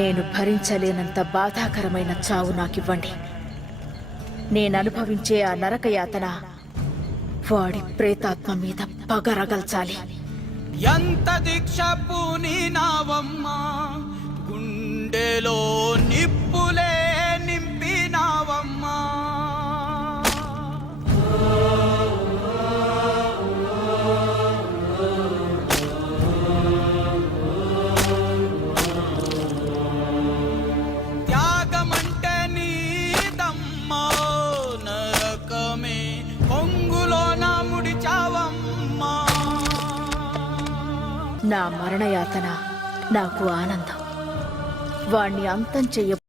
నేను భరించలేనంత బాధాకరమైన చావు నాకివ్వండి. నేననుభవించే ఆ నరకయాతన వాడి ప్రేతాత్మ మీద పగరగల్చాలి. ఎంత దీక్ష పూనినావమ్మా, గుండెలో నిప్పులే నింపినావమ్మా. త్యాగమంటే నీదమ్మా, నరకమే పొంగులో నా ముడిచావమ్మా. నా మరణయాతన నాకు ఆనందం. వాణ్ణి అంతం చెయ్య